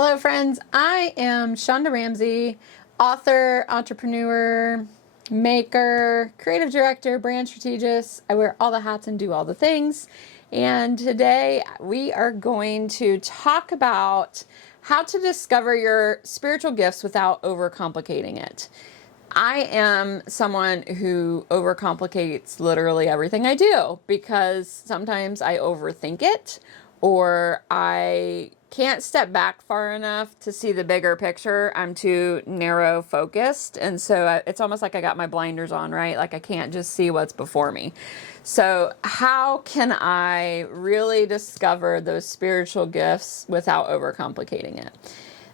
Hello, friends. I am Shonda Ramsey, author, entrepreneur, maker, creative director, brand strategist. I wear all the hats and do all the things. And today we are going to talk about how to discover your spiritual gifts without overcomplicating it. I am someone who overcomplicates literally everything I do because sometimes I overthink it, or I can't step back far enough to see the bigger picture. I'm too narrow focused. And so it's almost like I got my blinders on, right? Like I can't just see what's before me. So how can I really discover those spiritual gifts without overcomplicating it?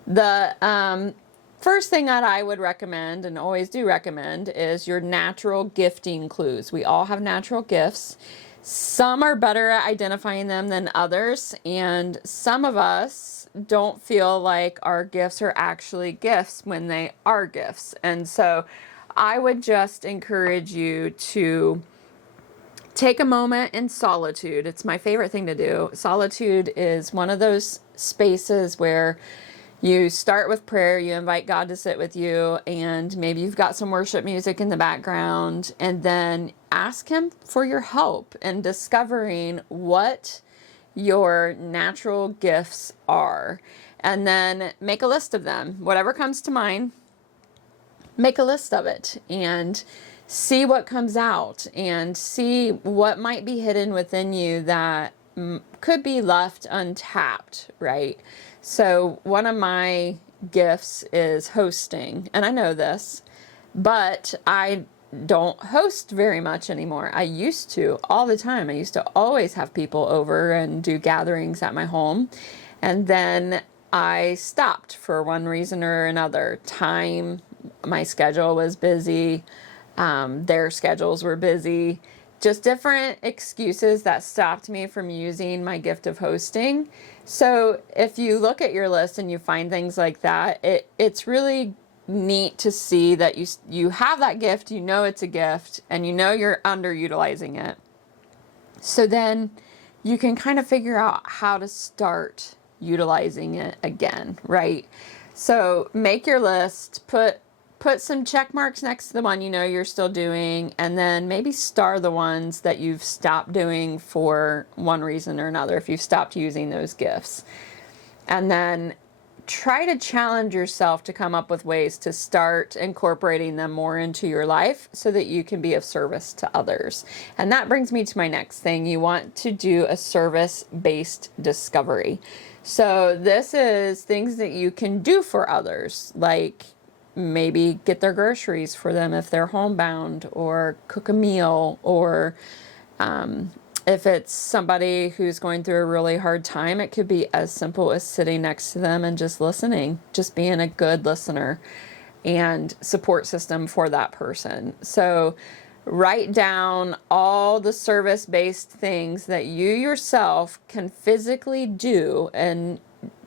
The first thing that I would recommend, and always do recommend, is your natural gifting clues. We all have natural gifts. Some are better at identifying them than others, and some of us don't feel like our gifts are actually gifts when they are gifts. And so I would just encourage you to take a moment in solitude. It's my favorite thing to do. Solitude is one of those spaces where you start with prayer, you invite God to sit with you, and maybe you've got some worship music in the background, and then ask Him for your help in discovering what your natural gifts are. And then make a list of them. Whatever comes to mind, make a list of it and see what comes out and see what might be hidden within you that could be left untapped, right? So one of my gifts is hosting, and I know this, but I don't host very much anymore. I used to all the time. I used to always have people over and do gatherings at my home, and then I stopped for one reason or another. Time, my schedule was busy, their schedules were busy, just different excuses that stopped me from using my gift of hosting. So if you look at your list and you find things like that, it's really neat to see that you have that gift, you know it's a gift, and you know you're underutilizing it. So then you can kind of figure out how to start utilizing it again, right? So make your list, put some check marks next to the one you know you're still doing, and then maybe star the ones that you've stopped doing for one reason or another, if you've stopped using those gifts. And then try to challenge yourself to come up with ways to start incorporating them more into your life so that you can be of service to others. And that brings me to my next thing. You want to do a service-based discovery. So this is things that you can do for others, like maybe get their groceries for them if they're homebound, or cook a meal, or if it's somebody who's going through a really hard time, it could be as simple as sitting next to them and just listening, just being a good listener and support system for that person. So write down all the service-based things that you yourself can physically do and,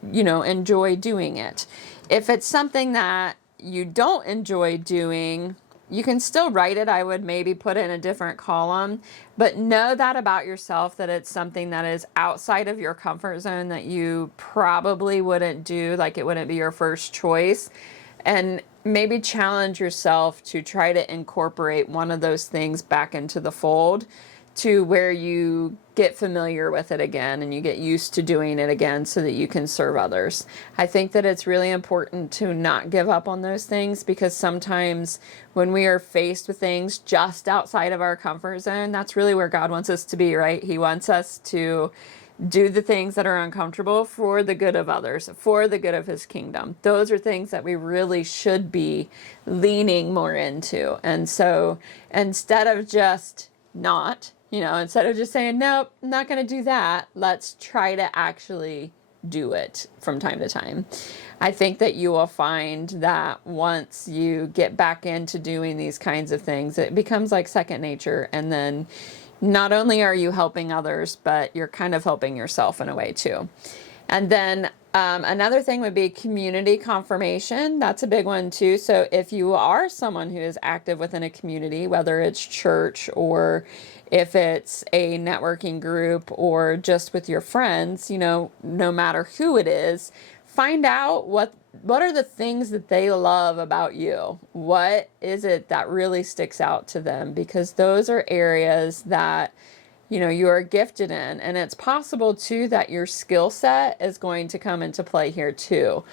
enjoy doing it. If it's something that you don't enjoy doing, you can still write it. I would maybe put it in a different column, but know that about yourself, that it's something that is outside of your comfort zone that you probably wouldn't do, like it wouldn't be your first choice. And maybe challenge yourself to try to incorporate one of those things back into the fold to where you get familiar with it again and you get used to doing it again so that you can serve others. I think that it's really important to not give up on those things, because sometimes when we are faced with things just outside of our comfort zone, that's really where God wants us to be, right? He wants us to do the things that are uncomfortable for the good of others, for the good of His kingdom. Those are things that we really should be leaning more into. And so instead of just instead of just saying, nope, I'm not going to do that, let's try to actually do it from time to time. I think that you will find that once you get back into doing these kinds of things, it becomes like second nature. And then not only are you helping others, but you're kind of helping yourself in a way too. And then another thing would be community confirmation. That's a big one too. So if you are someone who is active within a community, whether it's church or if it's a networking group or just with your friends, no matter who it is, find out what are the things that they love about you. What is it that really sticks out to them? Because those are areas that, you know, you are gifted in. And it's possible too that your skill set is going to come into play here too.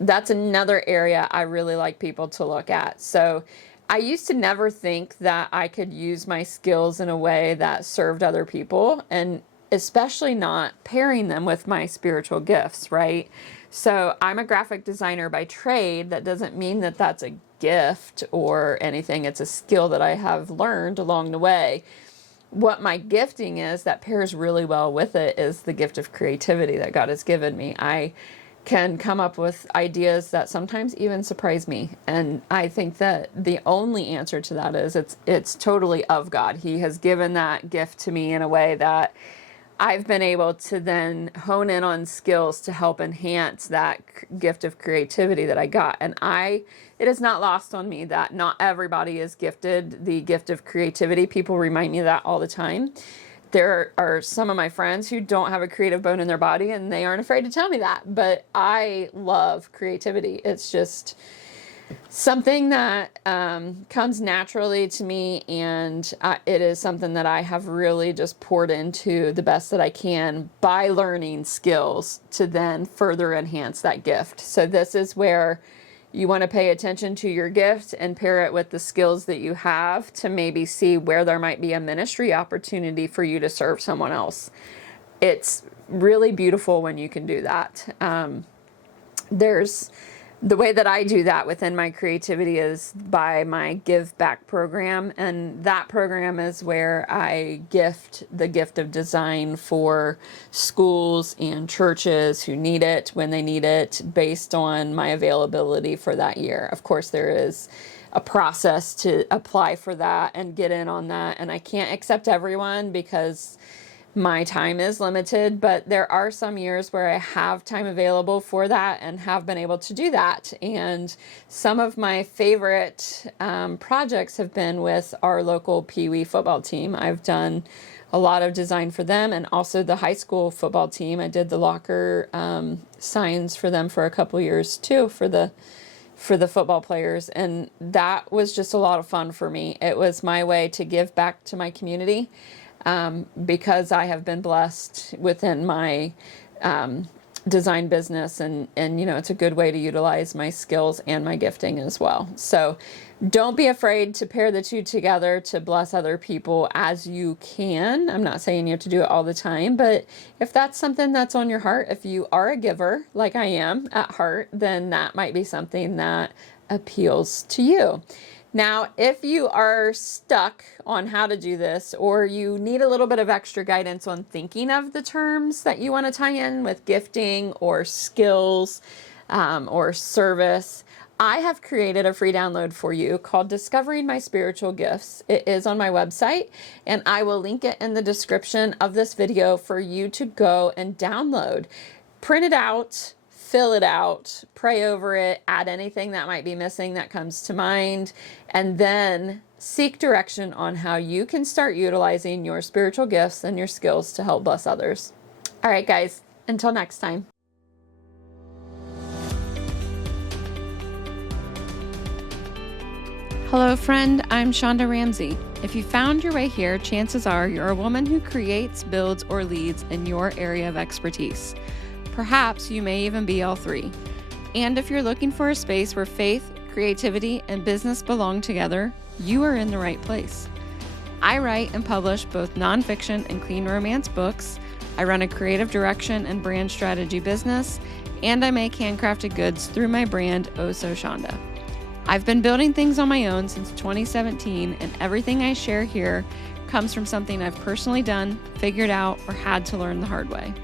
That's another area I really like people to look at. So I used to never think that I could use my skills in a way that served other people, and especially not pairing them with my spiritual gifts, right? So I'm a graphic designer by trade. That doesn't mean that that's a gift or anything. It's a skill that I have learned along the way. What my gifting is that pairs really well with it is the gift of creativity that God has given me. I can come up with ideas that sometimes even surprise me. And I think that the only answer to that is it's totally of God. He has given that gift to me in a way that I've been able to then hone in on skills to help enhance that gift of creativity that I got. And it is not lost on me that not everybody is gifted the gift of creativity. People remind me of that all the time. There are some of my friends who don't have a creative bone in their body, and they aren't afraid to tell me that. But I love creativity. It's just something that comes naturally to me, and it is something that I have really just poured into the best that I can by learning skills to then further enhance that gift. So this is where you want to pay attention to your gift and pair it with the skills that you have to maybe see where there might be a ministry opportunity for you to serve someone else. It's really beautiful when you can do that. The way that I do that within my creativity is by my Give Back program. And that program is where I gift the gift of design for schools and churches who need it when they need it based on my availability for that year. Of course, there is a process to apply for that and get in on that. And I can't accept everyone because my time is limited, but there are some years where I have time available for that and have been able to do that. And some of my favorite projects have been with our local Pee Wee football team. I've done a lot of design for them, and also the high school football team. I did the locker signs for them for a couple years too, for the football players. And that was just a lot of fun for me. It was my way to give back to my community. Because I have been blessed within my design business, and you know, it's a good way to utilize my skills and my gifting as well. So don't be afraid to pair the two together to bless other people as you can. I'm not saying you have to do it all the time, but if that's something that's on your heart, if you are a giver like I am at heart, then that might be something that appeals to you. Now, if you are stuck on how to do this, or you need a little bit of extra guidance on thinking of the terms that you want to tie in with gifting or skills or service, I have created a free download for you called Discovering My Spiritual Gifts. It is on my website, and I will link it in the description of this video for you to go and download. Print it out. Fill it out, pray over it, add anything that might be missing that comes to mind, and then seek direction on how you can start utilizing your spiritual gifts and your skills to help bless others. All right, guys, until next time. Hello, friend. I'm Shonda Ramsey. If you found your way here, chances are you're a woman who creates, builds, or leads in your area of expertise. Perhaps you may even be all three. And if you're looking for a space where faith, creativity, and business belong together, you are in the right place. I write and publish both nonfiction and clean romance books. I run a creative direction and brand strategy business, and I make handcrafted goods through my brand, Oh So Shonda. I've been building things on my own since 2017, and everything I share here comes from something I've personally done, figured out, or had to learn the hard way.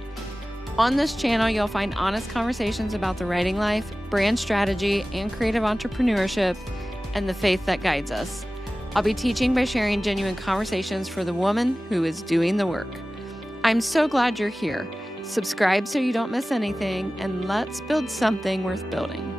On this channel, you'll find honest conversations about the writing life, brand strategy, and creative entrepreneurship, and the faith that guides us. I'll be teaching by sharing genuine conversations for the woman who is doing the work. I'm so glad you're here. Subscribe so you don't miss anything, and let's build something worth building.